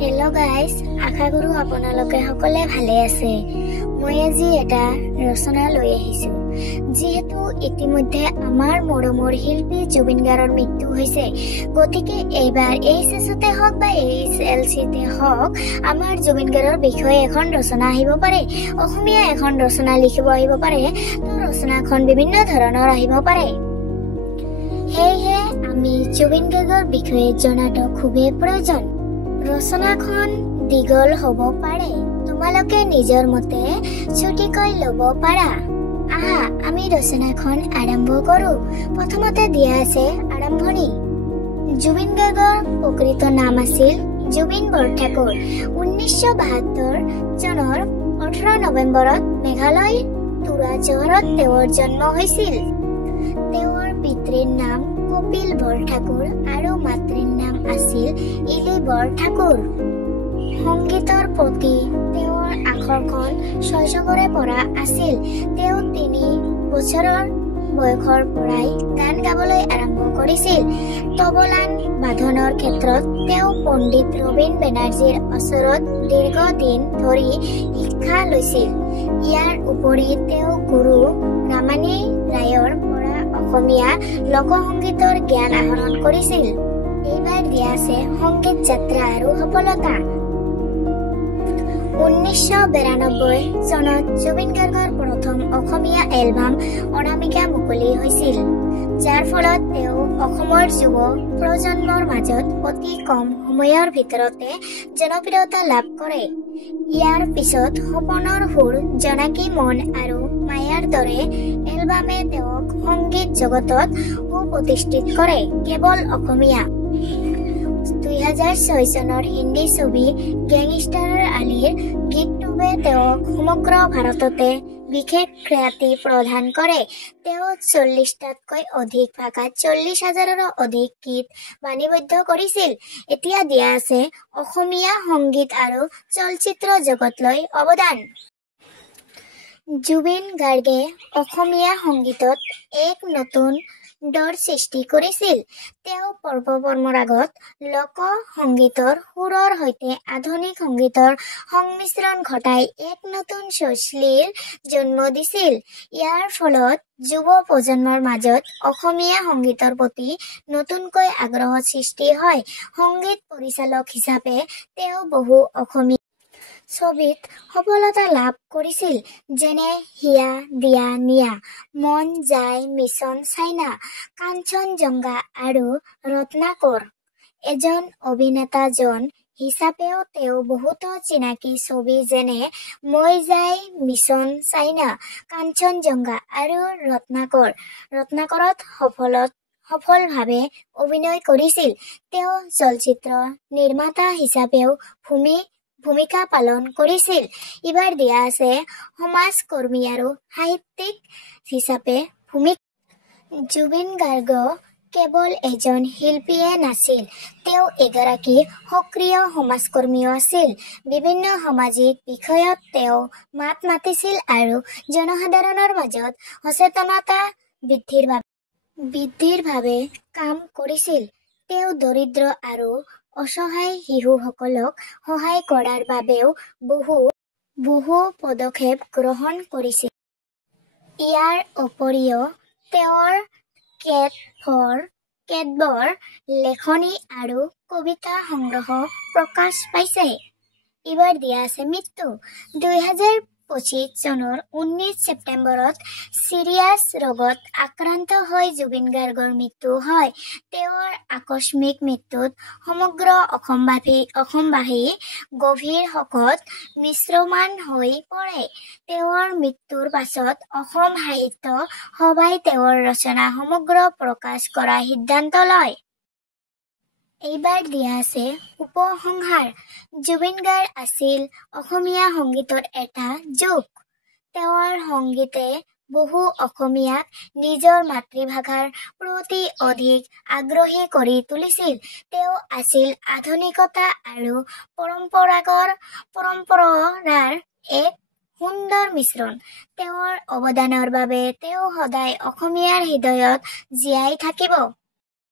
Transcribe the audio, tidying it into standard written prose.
Hello' guys, আশা কৰো আপোনালোকে সকলে ভালে আছে। মই আজি এটা ৰচনা লৈ আহিছো। যিহেতু ইতিমধ্যে আমাৰ মৰমৰ শিল্পী জুবিন গাৰ্গৰ মৃত্যু হৈছে, গতিকে এইবাৰ এইচএছতে হওক বা এইচএলচিতে হওক আমাৰ জুবিন গাৰ্গৰ বিষয়ে এখন ৰচনা আহিব পাৰে, অসমীয়া এখন ৰচনা লিখিব আহিব পাৰে। তো ৰচনাখন বিভিন্ন ধৰণৰ আহিব পাৰে। সেয়েহে আমি জুবিন গাৰ্গৰ বিষয়ে জনাটো খুবেই প্ৰয়োজন। ৰচনাখন দীঘল হ'ব পাৰে, তোমালোকে নিজৰ মতে ছুটিকৈ ল'ব পাৰা। আহা আমি ৰচনাখন আৰম্ভ কৰো। প্ৰথমতে দিয়া আছে আৰম্ভণি। জুবিন গাৰ্গৰ প্ৰকৃত নাম আছিল জুবিন বৰঠাকুৰ। 1972 চনৰ 18 নৱেম্বৰত মেঘালয় তুৰা চহৰত তেওঁৰ জন্ম হৈছিল। তেওঁৰ পিতৃৰ নাম কপিল বৰঠাকুৰ আৰু মাতৃৰ নাম আছিল ইলি বৰঠাকুৰ। সংগীতৰ প্ৰতি তেওঁৰ আকৰ্ষণ শৈশৱৰে পৰা আছিল। তেওঁ 3 বছৰৰ বয়সৰ পৰাই গান গাবলৈ আৰম্ভ কৰিছিল। তবলান বাদনৰ ক্ষেত্ৰত তেওঁ পণ্ডিত ৰবীন বেনাৰ্জীৰ ওচৰত দীৰ্ঘদিন ধৰি শিক্ষা লৈছিল। ইয়াৰ উপৰি তেওঁ গুৰু ৰামানী ৰায়ৰ পৰা অসমীয়া লোকসংগীতৰ জ্ঞান আহৰণ কৰিছিল। এইবাৰ দিয়া আছে সংগীত যাত্ৰা আৰু সফলতা। 1992 চনত জুবিন গাৰ্গৰ প্ৰথম অসমীয়া এলবাম অনামিকা মুকলি হৈছিল, যাৰ ফলত তেওঁ অসমৰ যুৱ প্ৰজন্মৰ মাজত অতি কম সময়ৰ ভিতৰতে জনপ্ৰিয়তা লাভ কৰে। ইয়াৰ পিছত সপনৰ সুৰ, জনাকী মন আৰু মায়াৰ দৰে এলবামে তেওঁক সংগীত জগতত সুপ্ৰতিষ্ঠিত কৰে। কেৱল অসমীয়া 2006 চনৰ হিন্দী ছবি গেংষ্টাৰ আলীৰ গীতটোৱে তেওঁক সমগ্ৰ ভাৰততে বিশেষ খ্যাতি প্ৰদান কৰে। তেওঁ 40টাতকৈ অধিক ভাষাত 40,000ৰো অধিক গীত বাণীবদ্ধ কৰিছিল। এতিয়া দিয়া আছে অসমীয়া সংগীত আৰু চলচ্চিত্ৰ জগতলৈ অৱদান। জুবিন গাৰ্গে অসমীয়া সংগীতত এক নতুন দৌৰ সৃষ্টি কৰিছিল। তেওঁ পৰম্পৰাগত লোক সংগীতৰ সুৰৰ সৈতে আধুনিক সংগীতৰ সংমিশ্ৰণ ঘটাই এক নতুন শৈলীৰ জন্ম দিছিল। ইয়াৰ ফলত যুৱ প্ৰজন্মৰ মাজত অসমীয়া সংগীতৰ প্ৰতি নতুনকৈ আগ্ৰহ সৃষ্টি হয়। সংগীত পৰিচালক হিচাপে তেওঁ বহু অসমীয়া ছবিত সফলতা লাভ কৰিছিল, যেনে হিয়া দিয়া নিয়া, মন যায়, মিছন চাইনা, কাঞ্চনজংঘা আৰু ৰত্নাকৰ। এজন অভিনেতাজন হিচাপেও তেওঁ বহুতো চিনাকি ছবি যেনে মই যায়, মিছন চাইনা, কাঞ্চনজংঘা আৰু ৰত্নাকৰত সফলভাৱে অভিনয় কৰিছিল। তেওঁ চলচ্চিত্ৰ নিৰ্মাতা হিচাপেও ভূমিকা পালন কৰিছিল। এইবাৰ দিয়া আছে সমাজ কৰ্মী আৰু সাহিত্যিক হিচাপে ভূমিকা। জুবিন গাৰ্গ কেৱল এজন শিল্পীয়ে নাছিল, তেওঁ এগৰাকী সক্ৰিয় সমাজকৰ্মীও আছিল। বিভিন্ন সামাজিক বিষয়ত তেওঁ মাত মাতিছিল আৰু জনসাধাৰণৰ মাজত সচেতনতা বৃদ্ধিৰ বাবে কাম কৰিছিল। তেওঁ দৰিদ্ৰ আৰু অসহায় শিশুসকলক সহায় কৰাৰ বাবেও বহু পদক্ষেপ গ্ৰহণ কৰিছিল। ইয়াৰ উপৰিও তেওঁৰ কেতবোৰ লেখনি আৰু কবিতা সংগ্ৰহ প্ৰকাশ পাইছে। এইবাৰ দিয়া আছে মৃত্যু। 2025 চনৰ 19 ছেপ্টেম্বৰত চিৰিয়াছ ৰোগত আক্ৰান্ত হৈ জুবিন গাৰ্গৰ মৃত্যু হয়। তেওঁৰ আকস্মিক মৃত্যুত সমগ্ৰ অসমবাসী গভীৰ শোকত দৃশ্যমান হৈ পৰে। তেওঁৰ মৃত্যুৰ পাছত অসম সাহিত্য সভাই তেওঁৰ ৰচনা সমগ্ৰ প্ৰকাশ কৰাৰ সিদ্ধান্ত লয়। এইবাৰ দিয়া আছে উপসংহাৰ। জুবিন গাৰ্গ আছিল অসমীয়া সংগীতৰ এটা যুগ। তেওঁৰ সংগীতে বহু অসমীয়াক নিজৰ মাতৃভাষাৰ প্ৰতি অধিক আগ্ৰহী কৰি তুলিছিল। তেওঁ আছিল আধুনিকতা আৰু পৰম্পৰাৰ এক সুন্দৰ মিশ্ৰণ। তেওঁৰ অৱদানৰ বাবে তেওঁ সদায় অসমীয়াৰ হৃদয়ত জীয়াই থাকিব।